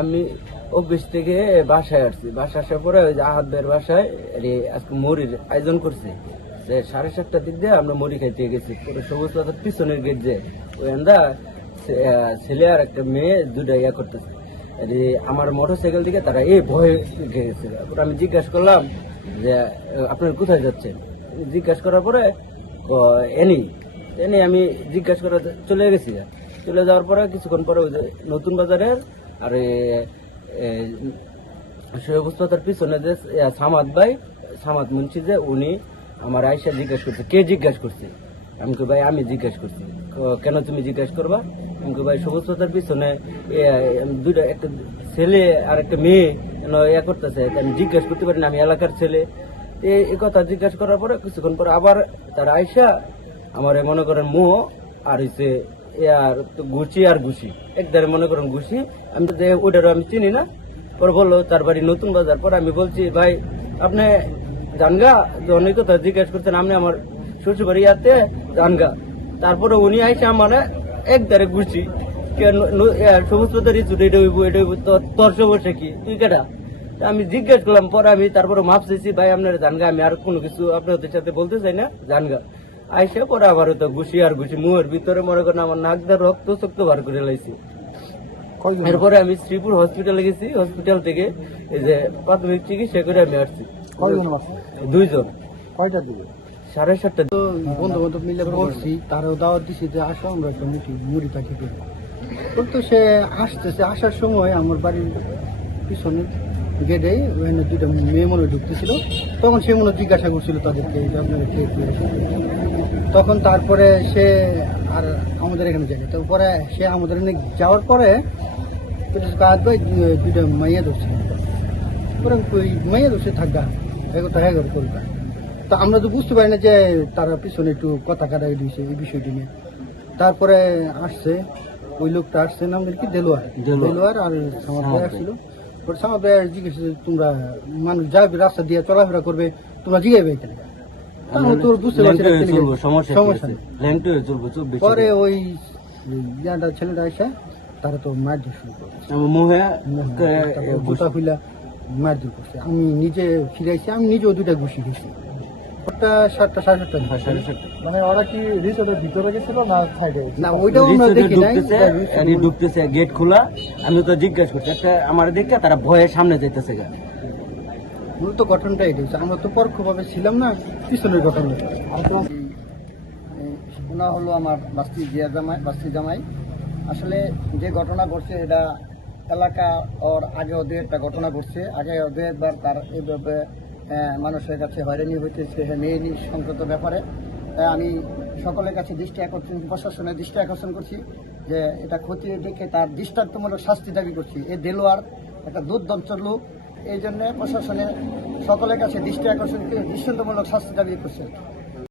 আমি অফিস থেকে বাসায় আসছি, বাসা আসার পরে ওই যে আহাদ ভাইয়ের বাসায় আজকে মুড়ির আয়োজন করছে। 7:30টার দিক দিয়ে আমরা মুড়ি খাইতে গেছি। পরে সবুজ পাতার পিছনের গেট যে ওই আন্দা ছেলে আর একটা মেয়ে দুটা ইয়া করতেছে। আমার মোটর সাইকেল থেকে তারা ভয়ে গেছে। আমি জিজ্ঞাসা করলাম যে আপনার কোথায় যাচ্ছেন, জিজ্ঞাসা করার পরে এনে আমি জিজ্ঞাসা করে চলে গেছি। চলে যাওয়ার পরে কিছুক্ষণ পরে ওই যে নতুন বাজারের আর সবুজ পাতার পিছনে যে সামাদ মুন্সি যে উনি আমার আয়সা জিজ্ঞাসা করছে, কে জিজ্ঞাসা করছে? আমি ভাই আমি জিজ্ঞাসা করছি। কেন তুমি জিজ্ঞাসা করবা? আমি ভাই সবুজ পাতার পিছনে দুইটা একটা ছেলে আর একটা মেয়ে ইয়া করতেছে, আমি জিজ্ঞাসা করতে পারি না, আমি এলাকার ছেলে। এই কথা জিজ্ঞাসা করার পরে কিছুক্ষণ পরে আবার তার আয়সা আমার মনে করেন মোহ আর হচ্ছে আর ঘুষি আর ঘুষি একদারে মনে করেন ঘুষি। আমি তো ওইটারও আমি চিনি না। পরে বললো তার বাড়ি নতুন বাজার। পরে আমি বলছি ভাই আপনি জানগা, অনেক কথা জিজ্ঞাসা করছেন, আপনি আমার শ্বশুর বাড়ি ইয়াতে জানগা। তারপরে উনি আইসে আমার একদারে ঘুষি সবুজ পাতার ইস্যুটা এটা হইব এটা হইব তোর সমস্যা কি, তুই কেটা? আমি জিজ্ঞেস করলাম। পরে আমি তারপরে মাপ চাইছি, ভাই আপনার জানগা, আমি আর কোনো কিছু আপনাদের সাথে বলতে চাই না, জানগা। আইসা পরে আবার তো ঘুষি আর ঘুষি মুহের ভিতরে মনে করেন আমার নাক দিয়ে রক্ত চক্ত বার করে লাইছি। এরপরে আমি শ্রীপুর হসপিটালে গেছি, হসপিটাল থেকে এই যে প্রাথমিক চিকিৎসা করে আমি আসছি। 2জন। কয়টার দিকে? 7:30। বন্ধু বান্ধব মিলে করছি, তারাও দাওয়াত দিছি যে আসো আমরা একটা মুড়ি পাখি করি। কিন্তু সে আসতেছে, আসার সময় আমার বাড়ির পিছনে গেটে ওখানে দুইটা মেয়ে মনে ঢুকতেছিল। তখন সে মনে জিজ্ঞাসা করছিল তাদেরকে যে আপনারা কে করেছে। তখন তারপরে সে আর আমাদের এখানে যায়। তারপরে সে আমাদের এখানে যাওয়ার পরে কাজ ভাই দুইটা মাইয়া ধরছে। ওরা ওই মাইয়া ধরছে থাকবা এগোটা হ্যাঁ করবা। তা আমরা তো বুঝতে পারি না যে তারা পিছনে একটু কথা কাটাই দিয়েছে এই বিষয়টি নিয়ে। তারপরে আসছে ওই লোকটা আসছে, নাম কি দেলোয়ার আর সামাদ ভাই আসছিল। সামাদ ভাই জিজ্ঞেস তোমরা মানুষ যাবে রাস্তা দিয়ে চলাফেরা করবে, তোমরা জিগাইবে এখানে। তোর বুঝতে পারছি সমস্যা নেই। পরে ওই ইয়াটা ছেলেটা এসে তারা তো মারধর শুরু করছে, মারধর করছে। আমি নিজে ফিরাইছি, আমি নিজেও দুইটা ঘুষি গেছি। 7:30 মানে ওরা কি রিসোর্টের ভিতরে গেছিল না সাইডে? না ওইটাও আমরা দেখি নাই, ঢুকতেছে গেট খোলা। আমি তো জিজ্ঞাসা করছি, একটা আমার দেখে তারা ভয়ে সামনে যাইতেছে। মূলত ঘটনাটা এটাই, আমরা তো পরোক্ষভাবে ছিলাম না, পিছনের ঘটনা। ওনা হলো আমার বাস্তি জামাই। আসলে যে ঘটনা ঘটছে এটা এলাকা ওর আগে ওদের একটা ঘটনা ঘটছে। আগে ওদের একবার তার এইভাবে মানুষের কাছে হয়রানি হইতেছে মেয়ে সংক্রান্ত ব্যাপারে। আমি সকলের কাছে প্রশাসনের দৃষ্টি আকর্ষণ করছি যে এটা খতিয়ে দেখে তার দৃষ্টান্তমূলক শাস্তি দাবি করছি। এই দেলোয়ার একটা দুর্দন্ত লোক, এই জন্য প্রশাসনের সকলের কাছে দৃষ্টি আকর্ষণ করে দৃষ্টান্তমূলক শাস্তি দাবি করছে।